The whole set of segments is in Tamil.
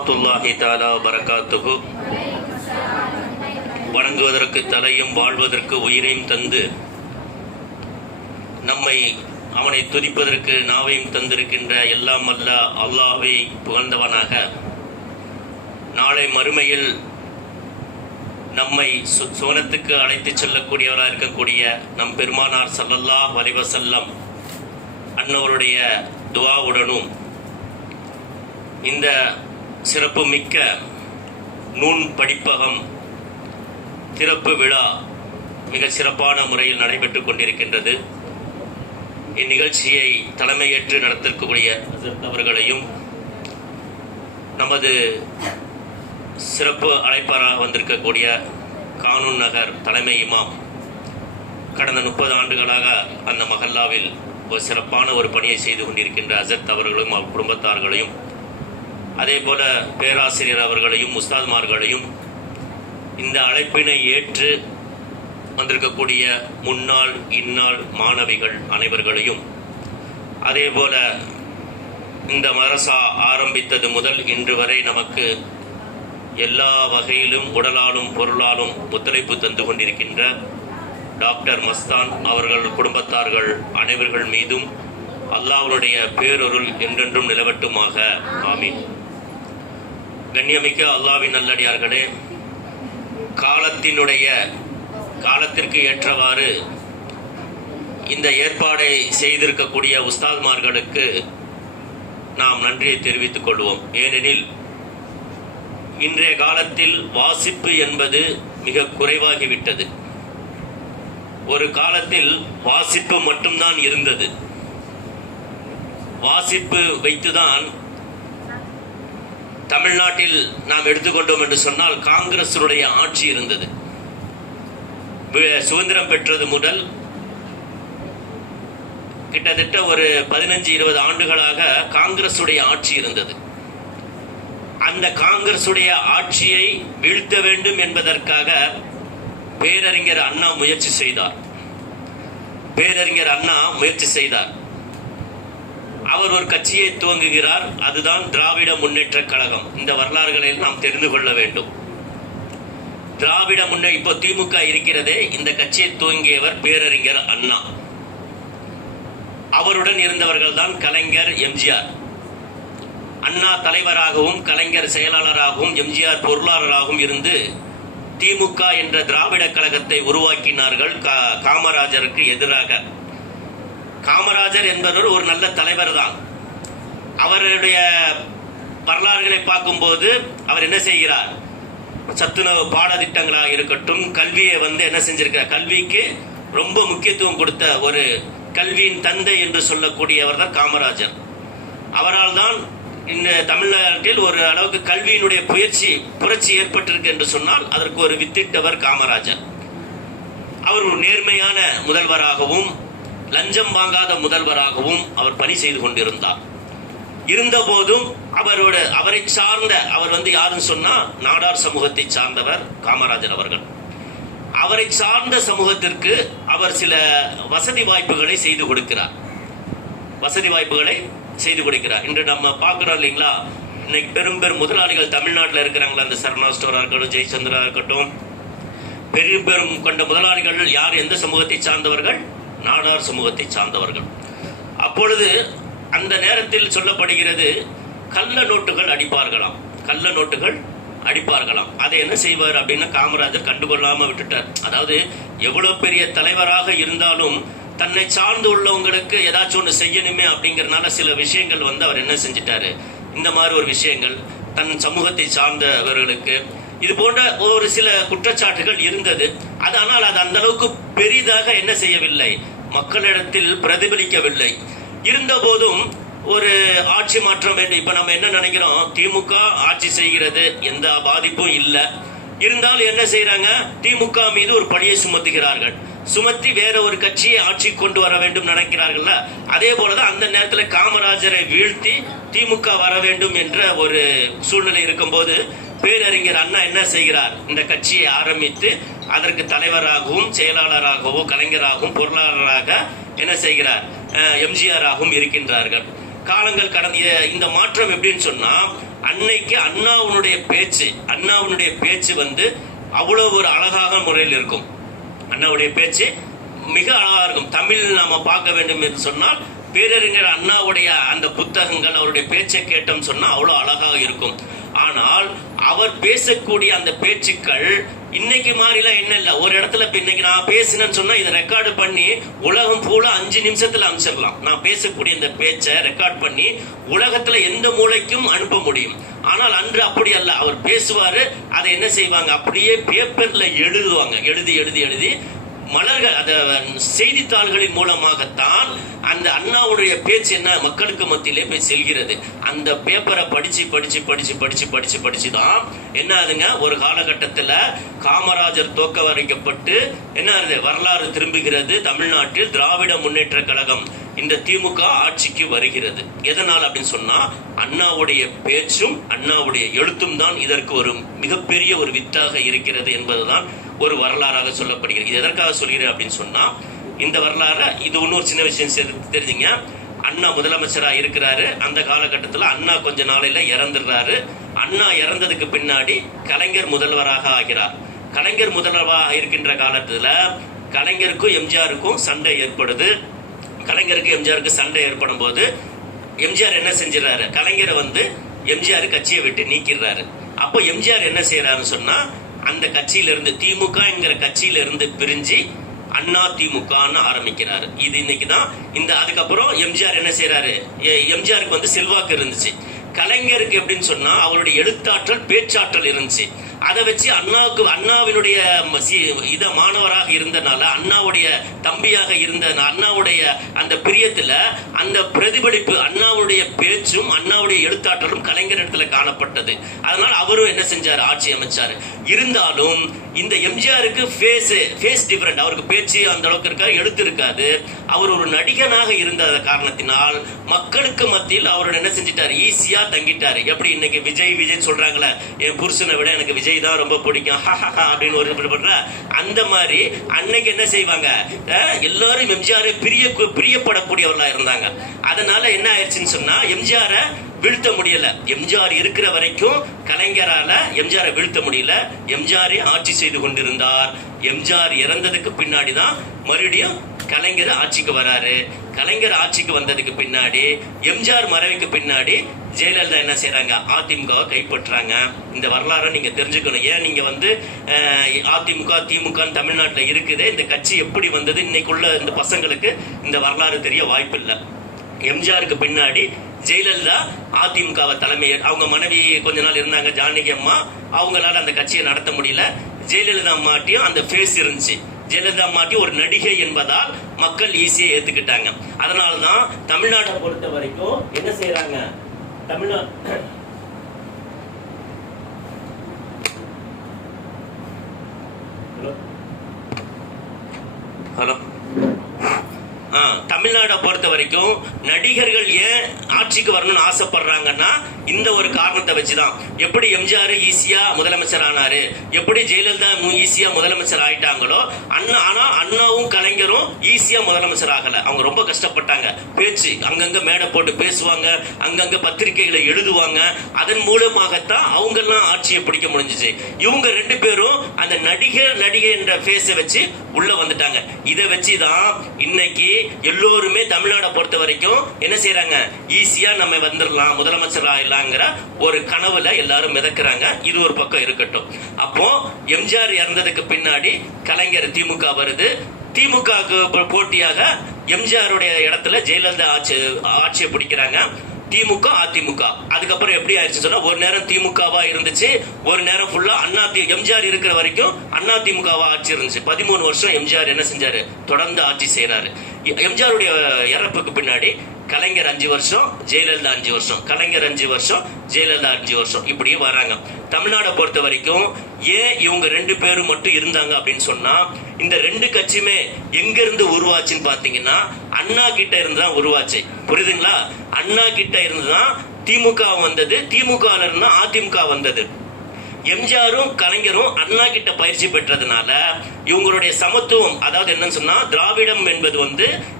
வரஹ்மத்துல்லாஹி தஆலா பரகாத்துஹு. வணங்குவதற்கு தலையும் வாழ்வதற்கு உயிரையும் தந்து நம்மை அவனை துதிப்பதற்கு நாவையும் தந்திருக்கின்ற எல்லாம் அல்ல அல்லாஹ்வை புகழ்ந்தவனாக நாளை மறுமையில் நம்மை சுவனத்துக்கு அழைத்துச் செல்லக்கூடியவராக இருக்கக்கூடிய நம் பெருமானார் ஸல்லல்லாஹு அலைஹி வஸல்லம் அன்னவருடைய துஆவுடனும் இந்த சிறப்பு மிக்க நூன் படிப்பகம் திறப்பு விழா மிக சிறப்பான முறையில் நடைபெற்றுக் கொண்டிருக்கின்றது. இந்நிகழ்ச்சியை தலைமையேற்று நடத்திருக்கக்கூடிய அவர்களையும் நமது சிறப்பு அழைப்பாளராக வந்திருக்கக்கூடிய கானூன் நகர் தலைமை இமாம் கடந்த 30 ஆண்டுகளாக அந்த மஹல்லாவில் ஒரு சிறப்பான ஒரு பணியை செய்து கொண்டிருக்கின்ற அசத் அவர்களும் அவர் குடும்பத்தார்களையும், அதே போல பேராசிரியர் அவர்களையும் உஸ்தாத்மார்களையும், இந்த அழைப்பினை ஏற்று வந்திருக்கக்கூடிய முன்னாள் இந்நாள் மாணவிகள் அனைவர்களையும், அதே போல இந்த மதரசா ஆரம்பித்தது முதல் இன்று வரை நமக்கு எல்லா வகையிலும் உடலாலும் பொருளாலும் ஒத்துழைப்பு தந்து கொண்டிருக்கின்ற டாக்டர் மஸ்தான் அவர்கள் குடும்பத்தார்கள் அனைவர்கள் மீதும் அல்லாஹ்வுடைய பேரருள் என்றென்றும் நிலவட்டுமாக. ஆமீன். கண்ணியமிக்க அல்லாஹ்வின் நல்லடியார்களே, காலத்திற்கு ஏற்றவாறு இந்த ஏற்பாடை செய்திருக்கக்கூடிய உஸ்தாத்மார்களுக்கு நாம் நன்றியை தெரிவித்துக் கொள்வோம். ஏனெனில் இன்றைய காலத்தில் வாசிப்பு என்பது மிக குறைவாகிவிட்டது. ஒரு காலத்தில் வாசிப்பு மட்டும்தான் இருந்தது. வாசிப்பு வைத்துதான் தமிழ்நாட்டில் நாம் எடுத்துக்கொண்டோம் என்று சொன்னால் காங்கிரசுடைய ஆட்சி இருந்தது. சுதந்திரம் பெற்றது முதல் கிட்டத்தட்ட ஒரு 15-20 ஆண்டுகளாக காங்கிரசுடைய ஆட்சி இருந்தது. அந்த காங்கிரசுடைய ஆட்சியை வீழ்த்த வேண்டும் என்பதற்காக பேரறிஞர் அண்ணா முயற்சி செய்தார். அவர் ஒரு கட்சியை துவங்குகிறார். அதுதான் திராவிட முன்னேற்ற கழகம். இந்த வரலாறுகளை நாம் தெரிந்து கொள்ள வேண்டும். திராவிட இப்போ திமுக இருக்கிறதே, இந்த கட்சியை துவங்கியவர் பேரறிஞர் அண்ணா. அவருடன் இருந்தவர்கள் தான் கலைஞர், எம்ஜிஆர். அண்ணா தலைவராகவும் கலைஞர் செயலாளராகவும் எம்ஜிஆர் பொருளாளராகவும் இருந்து திமுக என்ற திராவிட கழகத்தை உருவாக்கினார்கள் காமராஜருக்கு எதிராக. காமராஜர் என்பவர் ஒரு நல்ல தலைவர் தான். அவருடைய வரலாறுகளை பார்க்கும்போது அவர் என்ன செய்கிறார், சத்துணவு பாடத்திட்டங்களாக இருக்கட்டும், கல்வியை என்ன செஞ்சிருக்கிறார், கல்விக்கு ரொம்ப முக்கியத்துவம் கொடுத்த ஒரு கல்வியின் தந்தை என்று சொல்லக்கூடியவர் தான் காமராஜர். அவரால் தான் இந்த தமிழ்நாட்டில் ஒரு அளவுக்கு கல்வியினுடைய புரட்சி ஏற்பட்டிருக்கு என்று சொன்னால் அதற்கு ஒரு வித்திட்டவர் காமராஜர். அவர் ஒரு நேர்மையான முதல்வராகவும் லஞ்சம் வாங்காத முதல்வராகவும் அவர் பணி செய்து கொண்டிருந்தார். இருந்த போதும் அவரை சார்ந்த அவர் யாருன்னு சொன்னா நாடார் சமூகத்தை சார்ந்தவர் காமராஜர் அவர்கள். அவரை சார்ந்த சமூகத்திற்கு அவர் சில வசதி வாய்ப்புகளை செய்து கொடுக்கிறார். இன்று நம்ம பார்க்கிறோம் இல்லைங்களா, இன்னைக்கு பெரும் முதலாளிகள் தமிழ்நாட்டில் இருக்கிறாங்களா, அந்த சரணா ஸ்டோரா இருக்கட்டும், ஜெயச்சந்திரா இருக்கட்டும், பெரும் கொண்ட முதலாளிகள் யார், எந்த சமூகத்தை சார்ந்தவர்கள், நாடார் சமூகத்தை சார்ந்தவர்கள். அப்பொழுது அந்த நேரத்தில் சொல்லப்படுகிறது கள்ள நோட்டுகள் அடிப்பார்களாம். அதை என்ன செய்வார் அப்படின்னா காமராஜர் கண்டுகொள்ளாம விட்டுட்டார். அதாவது எவ்வளவு பெரிய தலைவராக இருந்தாலும் தன்னை சார்ந்து உள்ளவங்களுக்கு ஏதாச்சும் ஒன்று செய்யணுமே அப்படிங்கறதுனால சில விஷயங்கள் அவர் என்ன செஞ்சிட்டாரு, இந்த மாதிரி ஒரு விஷயங்கள் தன் சமூகத்தை சார்ந்தவர்களுக்கு இது போன்ற ஒரு சில குற்றச்சாட்டுகள் இருந்தது. ஆனால் அது அந்த அளவுக்கு பெரிதாக என்ன செய்யவில்லை, மக்களிடத்தில் பிரதிபலிக்கவில்லை. இருந்த போதும் ஒரு ஆட்சி மாற்றம் வேண்டும். இப்ப நம்ம என்ன நினைக்கிறோம், திமுக ஆட்சி செய்கிறது, எந்த பாதிப்பும் இல்லை. இருந்தாலும் என்ன செய்யறாங்க, திமுக மீது ஒரு பழியை சுமத்தி வேற ஒரு கட்சியை ஆட்சி கொண்டு வர வேண்டும் நினைக்கிறார்கள். அதே போலதான் அந்த நேரத்தில் காமராஜரை வீழ்த்தி திமுக வர வேண்டும் என்ற ஒரு சூழ்நிலை இருக்கும்போது பேரறிஞர் அண்ணா என்ன செய்கிறார், இந்த கட்சியை ஆரம்பித்து அதற்கு தலைவராகவும் செயலாளராகவும் கலைஞராகவும் பொருளாளராக என்ன செய்கிறார், எம்ஜிஆராகவும் இருக்கின்றார்கள். காலங்கள் கடந்த இந்த மாற்றம் எப்படின்னு சொன்னா அன்னைக்கு அண்ணாவுடைய பேச்சு வந்து அவ்வளவு ஒரு அழகாக முறையில் இருக்கும். அண்ணாவுடைய பேச்சு மிக அழகா இருக்கும். தமிழ் நாம பார்க்க வேண்டும் என்று சொன்னால் பேரறிஞர் அண்ணாவுடைய அந்த புத்தகங்கள், அவருடைய பேச்சை கேட்டோம் சொன்னா அவ்வளவு அழகாக இருக்கும். ஆனால் அவர் பேசக்கூடிய அந்த பேச்சுக்கள் இன்னைக்கு மாதிரிலாம் என்ன இல்லை. ஒரு இடத்துல இன்னைக்கு நான் பேசினேன்னு சொன்னா இதை ரெக்கார்டு பண்ணி உலகம் பூரா 5 நிமிஷத்துல அனுப்பிச்சிடலாம். நான் பேசக்கூடிய இந்த பேச்சை ரெக்கார்ட் பண்ணி உலகத்துல எந்த மூலைக்கும் அனுப்ப முடியும். ஆனால் அன்று அப்படி அல்ல. அவர் பேசுவாரு, அதை என்ன செய்வாங்க, அப்படியே பேப்பர்ல எழுதுவாங்க. எழுதி மலர்கள், அந்த செய்தித்தாள்களின் மூலமாகத்தான் அந்த அண்ணாவுடைய பேச்சு என்ன மக்களுக்கு மத்தியிலே போய் செல்கிறது. அந்த பேப்பரை படிச்சு தான் என்ன ஆகுதுங்க, ஒரு காலகட்டத்தில் காமராஜர் தோக்க வைக்கப்பட்டு என்ன ஆகுது, வரலாறு திரும்புகிறது. தமிழ்நாட்டில் திராவிட முன்னேற்ற கழகம் இந்த திமுக ஆட்சிக்கு வருகிறது. எதனால் அப்படின்னு சொன்னா அண்ணாவுடைய பேச்சும் அண்ணாவுடைய எழுத்தும் தான் இதற்கு ஒரு மிகப்பெரிய ஒரு வித்தாக இருக்கிறது என்பதுதான் ஒரு வரலாறாக சொல்லப்படுகிறது. இது எதற்காக சொல்கிறேன் அப்படின்னு சொன்னா, இந்த வரலாறு இது இன்னொரு சின்ன விஷயம் தெரிஞ்சுங்க. அண்ணா முதலமைச்சராக இருக்கிறாரு. அந்த காலகட்டத்தில் அண்ணா கொஞ்ச நாளையில இறந்துடுறாரு. அண்ணா இறந்ததுக்கு பின்னாடி கலைஞர் முதல்வராக ஆகிறார். கலைஞர் முதல்வராக இருக்கின்ற காலத்துல கலைஞருக்கும் எம்ஜிஆருக்கும் சண்டை ஏற்படுது. கலைஞருக்கு எம்ஜிஆருக்கு சண்டை ஏற்படும் போது எம்ஜிஆர் என்ன செஞ்சிடறாரு, கலைஞரை வந்து எம்ஜிஆர் கட்சியை விட்டு நீக்கிறாரு. அப்போ எம்ஜிஆர் என்ன செய்யறாருன்னு சொன்னா, அந்த கட்சியிலிருந்து திமுகங்கிற கட்சியிலிருந்து பிரிஞ்சு அண்ணா திமுகன்னு ஆரம்பிக்கிறாரு. இது இன்னைக்குதான் இந்த அதுக்கப்புறம் எம்ஜிஆர் என்ன செய்யறாரு, எம்ஜிஆருக்கு வந்து செல்வாக்கு இருந்துச்சு. கலைஞருக்கு எப்படின்னு சொன்னா அவருடைய எழுத்தாற்றல் பேச்சாற்றல் இருந்துச்சு. அதை வச்சு அண்ணாவினுடைய மாணவராக இருந்தனால, அண்ணாவுடைய தம்பியாக இருந்த அண்ணாவுடைய அந்த பிரியத்துல அந்த பிரதிபலிப்பு அண்ணாவுடைய பேச்சும் அண்ணாவுடைய எழுத்தாற்றலும் கலைஞர் இடத்துல காணப்பட்டது. அதனால அவரும் என்ன செஞ்சாரு, ஆட்சி அமைச்சாரு. இருந்தாலும் இந்த எம்ஜிஆருக்கு ஃபேஸ் டிஃபரெண்ட். அவருக்கு பேச்சு அந்த அளவுக்கு இருக்காது, எழுத்து இருக்காது. அவர் ஒரு நடிகனாக இருந்த காரணத்தினால் மக்களுக்கு மத்தியில் அவர் என்ன செஞ்சிட்டாரு, ஈஸியா தங்கிட்டாரு. எப்படி இன்னைக்கு விஜய் சொல்றாங்களே, என் புருஷனை விட எனக்கு விஜய் தான் ரொம்ப பிடிக்கும் அப்படின்னு ஒரு அந்த மாதிரி அன்னைக்கு என்ன செய்வாங்க, எல்லாரும் எம்ஜிஆரை பிரியப்படக்கூடியவர்களா இருந்தாங்க. அதனால என்ன ஆயிடுச்சுன்னு சொன்னா எம்ஜிஆரை வீழ்த்த முடியல. எம்ஜிஆர் இருக்கிற வரைக்கும் கலைஞரால எம்ஜிஆரை வீழ்த்த முடியல. எம்ஜிஆரே ஆட்சி செய்து கொண்டிருந்தார். எம்ஜிஆர் இறந்ததுக்கு பின்னாடிதான் மறுபடியும் கலைஞர் ஆட்சிக்கு வராரு. கலைஞர் ஆட்சிக்கு வந்ததுக்கு பின்னாடி எம்ஜிஆர் மறைவுக்கு பின்னாடி ஜெயலலிதா என்ன செய்யறாங்க, அதிமுகவை கைப்பற்றாங்க. இந்த வரலாறை நீங்க தெரிஞ்சுக்கணும். ஏன் நீங்க வந்து அதிமுக திமுக தமிழ்நாட்டில் இருக்குது, இந்த கட்சி எப்படி வந்தது, இன்னைக்குள்ள இந்த பசங்களுக்கு இந்த வரலாறு தெரிய வாய்ப்பு இல்லை. எம்ஜிஆருக்கு பின்னாடி ஜெயலலிதா அதிமுகவை தலைமையேற்று, அவங்க மனைவி கொஞ்ச நாள் இருந்தாங்க ஜானகி அம்மா, அவங்களால அந்த கட்சியை நடத்த முடியல. ஜெயலலிதா அம்மாட்டியும் அந்த ஃபேஸ் இருந்துச்சு. ஜெயலலிதா அம்மாட்டி ஒரு நடிகை என்பதால் மக்கள் ஈஸியா ஏத்துக்கிட்டாங்க. அதனாலதான் தமிழ்நாட்டை பொறுத்த வரைக்கும் என்ன செய்யறாங்க, தமிழ்நாடை பொறுத்த வரைக்கும் நடிகர்கள் ஏன் ஆட்சிக்கு வரணும்னு ஆசைப்படுறாங்கன்னா இந்த ஒரு காரணத்தை வச்சுதான். எப்படி எம்ஜிஆர் ஈஸியா முதலமைச்சர் ஆனாரு, எப்படி ஜெயலலிதா ஈஸியா முதலமைச்சர் ஆயிட்டாங்களோ, ஆனா அண்ணாவும் கலைஞரும் ஈஸியா முதலமைச்சர் ஆகல. அவங்க ரொம்ப கஷ்டப்பட்டாங்க. பேச்சு அங்கங்க மேடை போட்டு பேசுவாங்க, அங்கங்க பத்திரிகைகளை எழுதுவாங்க. அதன் மூலமாகத்தான் அவங்க எல்லாம் ஆட்சியை பிடிக்க முடிஞ்சிச்சு. இவங்க 2 பேரும் அந்த நடிகை என்ற பேஸை வச்சு உள்ள வந்துட்டாங்க. இதை வச்சுதான் இன்னைக்கு எல்லோருமே தமிழ்நாடை பொறுத்த வரைக்கும் என்ன செய்யறாங்க, ஈஸியா நம்ம வந்துடலாம், முதலமைச்சர் ஆயிடலாங்கிற ஒரு கனவுல எல்லாரும் மிதக்கிறாங்க. இது ஒரு பக்கம் இருக்கட்டும். அப்போ எம்ஜிஆர் இறந்ததுக்கு பின்னாடி கலைஞர் திமுக வருது. திமுக போட்டியாக எம்ஜிஆருடைய இடத்துல ஜெயலலிதா ஆட்சியை பிடிக்கிறாங்க. திமுக அதிமுக அதுக்கப்புறம் எப்படி ஆயிடுச்சு சொன்னா, ஒரு நேரம் திமுகவா இருந்துச்சு, ஒரு நேரம் ஃபுல்லா எம்ஜிஆர் இருக்கிற வரைக்கும் அண்ணா திமுகவா ஆட்சி இருந்துச்சு. 13 வருஷம் எம்ஜிஆர் என்ன செஞ்சாரு, தொடர்ந்து ஆட்சி செய்யறாரு. எம்ஜிஆருடைய இறப்புக்கு பின்னாடி கலைஞர் 5 வருஷம், ஜெயலலிதா 5 வருஷம், கலைஞர் 5 வருஷம், ஜெயலலிதா 5 வருஷம், இப்படியே வராங்க. தமிழ்நாடை பொறுத்த வரைக்கும் ஏன் இவங்க 2 பேரும் மட்டும் இருந்தாங்க அப்படின்னு சொன்னா, இந்த 2 கட்சியுமே எங்க இருந்து உருவாச்சுன்னு பாத்தீங்கன்னா அண்ணா கிட்ட இருந்துதான் உருவாச்சு. புரியுதுங்களா? அண்ணா கிட்ட இருந்துதான் திமுக வந்தது, திமுக இருந்தா அதிமுக வந்தது. எம்ஜிஆரும் கலைஞரும் அண்ணா கிட்ட பயிற்சி பெற்றதுனால இவங்களுடைய சமத்துவம், அதாவது என்னன்னு சொன்னா திராவிடம் என்பது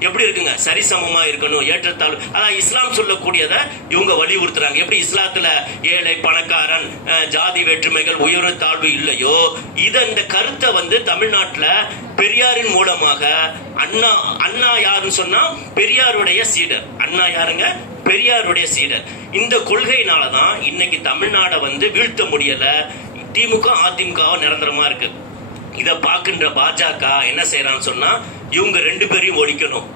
எப்படி இருக்குங்க, சரிசமமா இருக்கணும், ஏற்றத்தாழ்வு, அதாவது இஸ்லாம் சொல்லக்கூடியதை இவங்க வலியுறுத்துறாங்க. எப்படி இஸ்லாத்துல ஏழை பணக்காரன் ஜாதி வேற்றுமைகள் உயர்வு தாழ்வு இல்லையோ, இந்த கருத்தை தமிழ்நாட்டுல பெரியாரின் மூலமாக அண்ணா யாருன்னு சொன்னா பெரியாருடைய சீடர். அண்ணா யாருங்க? பெரியாருடைய சீடர். இந்த கொள்கையினாலதான் இன்னைக்கு தமிழ்நாட வீழ்த்த முடியல. திமுக அதிமுக நிரந்தரமா இருக்கு. இத பாக்குன்ற பாஜக என்ன செய்யறான்னு சொன்னா இவங்க ரெண்டு பேரையும் ஒழிக்கணும்.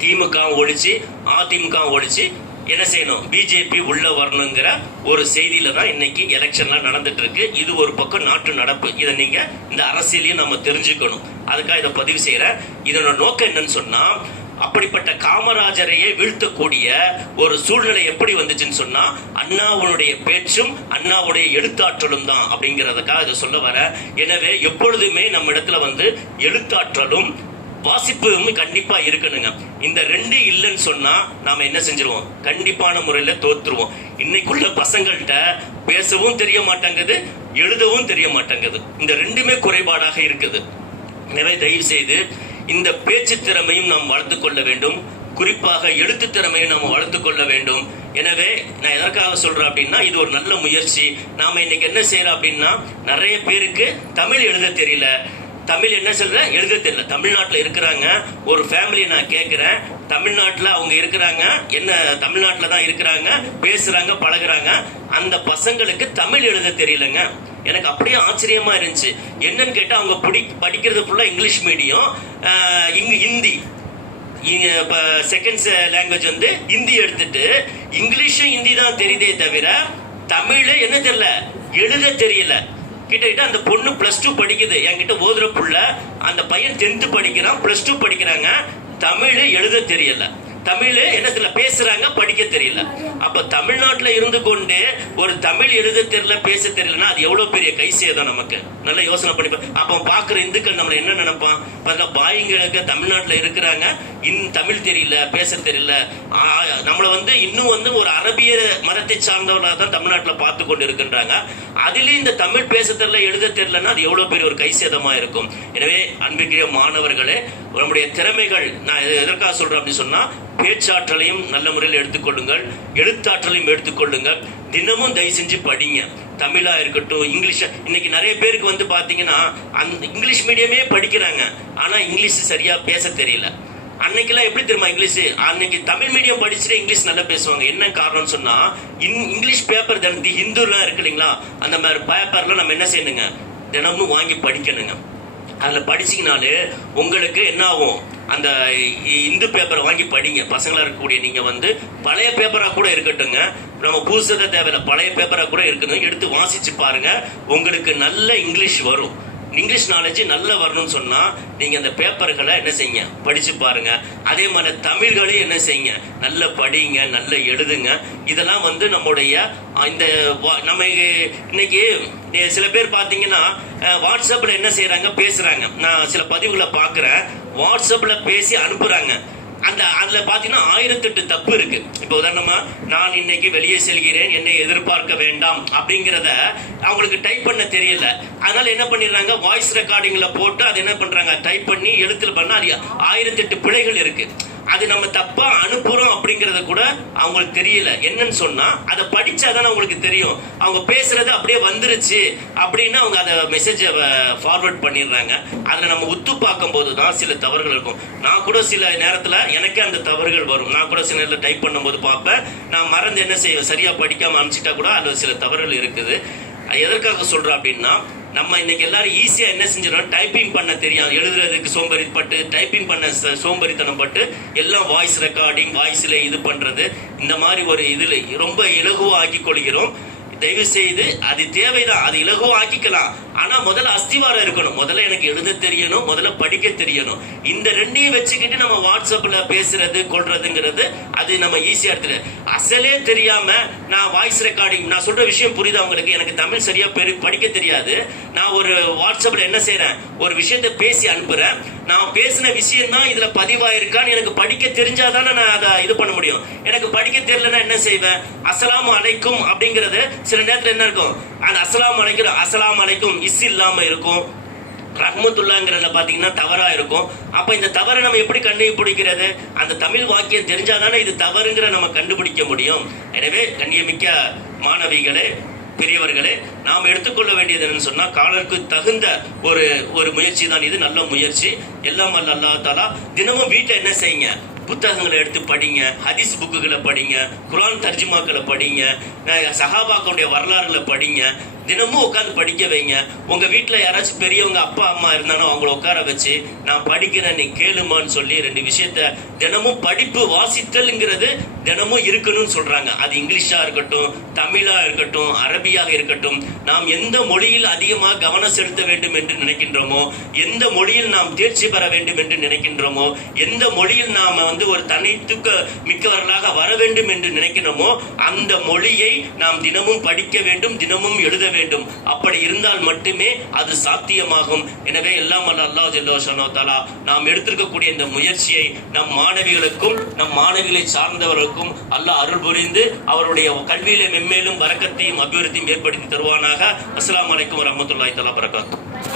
திமுக ஒழிச்சு அதிமுக ஒழிச்சு என்ன செய்யணும், பிஜேபி உள்ள வரணுங்கிற ஒரு செய்தியில தான் இன்னைக்கு எலெக்ஷன்லாம் நடந்துட்டு இருக்கு. இது ஒரு பக்கம் நாட்டு நடப்பு. இதை நீங்க இந்த அரசியலையும் நம்ம தெரிஞ்சுக்கணும். அதுக்காக இதை பதிவு செய்யறேன். இதனோட நோக்கம் என்னன்னு சொன்னா, அப்படிப்பட்ட காமராஜரையே வீழ்த்தக்கூடிய ஒரு சூழ்நிலை எப்படி வந்துச்சுன்னு சொன்னா அண்ணாவுடைய பேச்சும் அண்ணாவுடைய எழுத்தாற்றலும் தான் அப்படிங்கறதுக்காக இதை சொல்ல வர. எனவே எப்பொழுதுமே நம்ம இடத்துல எழுத்தாற்றலும் வாசிப்பும் கண்டிப்பா இருக்கணுங்க. இந்த ரெண்டு இல்லைன்னு சொன்னா நாம என்ன செஞ்சிருவோம், கண்டிப்பான முறையில தோத்துருவோம். இன்னைக்குள்ள பசங்கள்கிட்ட பேசவும் தெரிய மாட்டேங்குது, எழுதவும் தெரிய மாட்டேங்குது. இந்த ரெண்டுமே குறைபாடாக இருக்குது. எனவே தயவு செய்து இந்த பேச்சு திறமையும் நாம் வளர்த்துக் கொள்ள வேண்டும். குறிப்பாக எழுத்து திறமையும் நாம் வளர்த்துக் கொள்ள வேண்டும். எனவே நான் எதற்காக சொல்றேன் அப்படின்னா, இது ஒரு நல்ல முயற்சி. நாம இன்னைக்கு என்ன செய்யறோம் அப்படின்னா, நிறைய பேருக்கு தமிழ் எழுத தெரியல. தமிழ் என்ன சொல்ற, எழுத தெரியல. தமிழ்நாட்டில் இருக்கிறாங்க ஒரு ஃபேமிலி, நான் கேட்கிறேன், தமிழ்நாட்டில் அவங்க இருக்கிறாங்க, என்ன தமிழ்நாட்டில் தான் இருக்கிறாங்க, பேசுறாங்க, பழகுறாங்க. அந்த பசங்களுக்கு தமிழ் எழுத தெரியலங்க. எனக்கு அப்படியே ஆச்சரியமா இருந்துச்சு. என்னன்னு கேட்டா அவங்க படிக்கிறது ஃபுல்லா English medium, Hindi second language Hindi எடுத்துட்டு இங்கிலீஷும் ஹிந்தி தான் தெரியுதே தவிர தமிழ் என்ன தெரியல, எழுத தெரியல. கிட்ட அந்த பொண்ணு +2 படிக்குது, என்கிட்ட ஓதுற புள்ள. அந்த பையன் 10th படிக்கிறான், +2 படிக்கிறாங்க. தமிழ் எழுத தெரியல, தமிழ் என்ன தெரியல, பேசுறாங்க, படிக்க தெரியல. அப்ப தமிழ்நாட்டுல இருந்து கொண்டு ஒரு தமிழ் எழுத தெரியல, பேச தெரியலன்னா அது எவ்வளவு பெரிய கை சேதம் நமக்கு. நல்ல யோசனை பண்ணி. அப்ப பாக்குற இந்துக்கள் நம்மள என்ன நினைப்பான், பாய்ங்களுக்கு தமிழ்நாட்டுல இருக்கிறாங்க, தமிழ் தெரியல, பேச தெரியல. நம்மள இன்னும் ஒரு அரபிய மதத்தை சார்ந்தவர்களாக தான் தமிழ்நாட்டுல பார்த்து கொண்டு இருக்கின்றாங்க. அதிலே இந்த தமிழ் பேச தெரியல, எழுத தெரியலன்னா அது எவ்வளவு பெரிய ஒரு கை சேதமா இருக்கும். எனவே அன்பிற்குரிய மாணவர்களே, நம்முடைய திறமைகள், நான் எதற்காக சொல்றேன் அப்படின்னு சொன்னா, பேச்சாற்றலையும் நல்ல முறையில் எடுத்துக்கொள்ளுங்கள், எழுத்தாற்றலையும் எடுத்துக்கொள்ளுங்கள். தினமும் தயவு செஞ்சு படிங்க. தமிழா இருக்கட்டும், இங்கிலீஷ். இன்னைக்கு நிறைய பேருக்கு பாத்தீங்கன்னா அந்த இங்கிலீஷ் மீடியமே படிக்கிறாங்க, ஆனா இங்கிலீஷ் சரியா பேச தெரியல. அன்னைக்கெல்லாம் எப்படி தெரியுமா இங்கிலீஷ், அன்னைக்கு தமிழ் மீடியம் படிச்சுட்டு இங்கிலீஷ் நல்லா பேசுவாங்க. என்ன காரணம் சொன்னா, இங்கிலீஷ் பேப்பர் தி ஹிந்துலாம் இருக்கு இல்லைங்களா, அந்த மாதிரி பேப்பர்ல நம்ம என்ன செய்யணுங்க, தினமும் வாங்கி படிக்கணுங்க. அதுல படிச்சீங்கனாலே உங்களுக்கு என்ன ஆகும், அந்த இந்து பேப்பரை வாங்கி படிங்க. பசங்களா இருக்கக்கூடிய நீங்க பழைய பேப்பரா கூட இருக்கட்டுங்க, நம்ம புதுசதை தேவையில்ல, பழைய பேப்பரா கூட இருக்கணும், எடுத்து வாசிச்சு பாருங்க. உங்களுக்கு நல்ல இங்கிலீஷ் வரும். இங்கிலீஷ் நாலேஜ் நல்லா வரணும்னு சொன்னா நீங்க அந்த பேப்பர்களை என்ன செய்யுங்க, படிச்சு பாருங்க. அதே மாதிரி தமிழ்களையும் என்ன செய்யுங்க, நல்ல படிங்க, நல்ல எழுதுங்க. இதெல்லாம் நம்முடைய இந்த நம்ம இன்னைக்கு சில பேர் பாத்தீங்கன்னா வாட்ஸ்அப்ல என்ன செய்யறாங்க, பேசுறாங்க. நான் சில பதிவுகளை பாக்குறேன், வாட்ஸ்அப்ல பேசி அனுப்புறாங்க. அதுல பாத்தீங்கன்னா 1008 தப்பு இருக்கு. இப்ப உதாரணமா, நான் இன்னைக்கு வெளியே செல்கிறேன், என்னை எதிர்பார்க்க வேண்டாம் அப்படிங்கறத அவங்களுக்கு டைப் பண்ண தெரியல. அதனால என்ன பண்ணிடுறாங்க, வாய்ஸ் ரெக்கார்டிங்ல போட்டு அதை என்ன பண்றாங்க, டைப் பண்ணி எழுத்துல பண்ணா அது 1008 பிழைகள் இருக்கு. அது நம்ம தப்பா அனுப்புறோம் அப்படிங்கறத கூட அவங்களுக்கு தெரியல. என்னன்னு சொன்னா, அதை படிச்சாதான் அவங்களுக்கு தெரியும். அவங்க பேசுறது அப்படியே வந்துருச்சு அப்படின்னு அவங்க அதை மெசேஜை ஃபார்வர்ட் பண்ணிடுறாங்க. அதுல நம்ம உத்து பார்க்கும் போதுதான் சில தவறுகள் இருக்கும். நான் கூட சில நேரத்துல எனக்கே அந்த தவறுகள் வரும். நான் கூட சில நேரத்தில் டைப் பண்ணும்போது பார்ப்பேன், நான் மறந்து என்ன செய்வேன், சரியா படிக்காம அனுப்பிச்சிட்டா கூட அதுல சில தவறுகள் இருக்குது. எதற்காக சொல்றேன் அப்படின்னா, நம்ம இன்னைக்கு எல்லாரும் ஈஸியா என்ன செஞ்சிடறோம், டைப்பிங் பண்ண தெரியும், எழுதுறதுக்கு சோம்பேறிப்பட்டு, டைப்பிங் பண்ண சோம்பேறித்தனம் பட்டு எல்லாம் வாய்ஸ் ரெக்கார்டிங், வாய்ஸ்ல இது பண்றது, இந்த மாதிரி ஒரு இதுல ரொம்ப இலகுவா ஆக்கி கொள்கிறோம். தயவு செய்து அது தேவைதான், அது இலகுவா ஆக்கிக்கலாம். ஆனா முதல்ல அஸ்திவாரம் இருக்கணும். முதல்ல எனக்கு எழுத தெரியணும், முதல்ல படிக்க தெரியணும். இந்த ரெண்டையும் வச்சுக்கிட்டு நம்ம வாட்ஸ்அப்ல பேசுறது கொள்றதுங்கிறது அது நம்ம ஈஸியா எடுத்துட்டு, அசலே தெரியாம நான் வாய்ஸ் ரெக்கார்டிங், நான் சொல்ற விஷயம் புரியுது அவங்களுக்கு, எனக்கு தமிழ் சரியா படிக்க தெரியாது, நான் ஒரு வாட்ஸ்அப்ல என்ன செய்யறேன், ஒரு விஷயத்தை பேசி அனுப்புறேன், நான் பேசின விஷயம் தான் இதுல பதிவாயிருக்கான்னு எனக்கு படிக்க தெரிஞ்சாதானே நான் அதை இது பண்ண முடியும். எனக்கு படிக்க தெரியலன்னா என்ன செய்வேன், அஸ்ஸலாமு அலைக்கும் அப்படிங்கிறது சில நேரத்துல என்ன இருக்கும், அந்த அஸ்ஸலாமு அலைக்கும் இஸ் இல்லாம இருக்கும், ரஹ்மத்துல்லாங்கிறதுல பாத்தீங்கன்னா தவறா இருக்கும். அப்ப இந்த தவறை நம்ம எப்படி கண்டுபிடிக்கிறது, அந்த தமிழ் வாக்கியம் தெரிஞ்சாதானே இது தவறுங்கிற நம்ம கண்டுபிடிக்க முடியும். எனவே கண்ணியமிக்க மாணவிகளே, பெரியவர்களே, நாம் எடுத்துக்கொள்ள வேண்டியது என்னன்னு சொன்னா, காலருக்கு தகுந்த ஒரு முயற்சி தான் இது, நல்ல முயற்சி. எல்லாம் அல்ல அல்லாஹ் தஆலா தினமும் வீட்டை என்ன செய்யுங்க, புத்தகங்களை எடுத்து படிங்க, ஹதீஸ் புக்குகளை படிங்க, குர்ஆன் தர்ஜுமாக்களை படிங்க, சஹாபாக்களுடைய வரலாறுகளை படிங்க, தினமும் உட்காந்து படிக்க வைங்க. உங்க வீட்டுல யாராச்சும் பெரியவங்க அப்பா அம்மா இருந்தாலும் அவங்கள உட்கார வச்சு நான் படிக்கிறேன் நீ கேளுமான்னு சொல்லி 2 விஷயத்த தினமும் படிப்பு வாசித்தல்ங்கிறது தினமும் இருக்கணும்னு சொல்றாங்க. அது இங்கிலீஷா இருக்கட்டும், தமிழா இருக்கட்டும், அரபியாக இருக்கட்டும், நாம் எந்த மொழியில் அதிகமாக கவனம் செலுத்த வேண்டும் என்று நினைக்கின்றோமோ, எந்த மொழியில் நாம் தேர்ச்சி பெற வேண்டும் என்று நினைக்கின்றோமோ, எந்த மொழியில் நாம ஒரு தனித்துக்க மிக்கவர்களாக வர வேண்டும் என்று நினைக்கிறோமோ, அந்த மொழியை நாம் தினமும் படிக்க வேண்டும், தினமும் எழுத வேண்டும். அப்படி இருந்தால் மட்டுமே அது சாத்தியமாகும். எனவே எல்லாம் வல்ல அல்லாஹ் ஜல்ல ஷஅனஹு தஆலா நாம் எடுத்திருக்கக்கூடிய இந்த முயற்சியை நம் மாணவிகளுக்கும் நம் மாணவிகளை சார்ந்தவர்களுக்கும் அல்லாஹ் அருள் புரிந்து அவருடைய கல்வியிலே மென்மேலும் பரக்கத்தையும் அபிவிருத்தியும் ஏற்படுத்தி தருவானாக. அஸ்ஸலாமு அலைக்கும் வரஹ்மத்துல்லாஹி தஆலா வபரகாத்துஹு.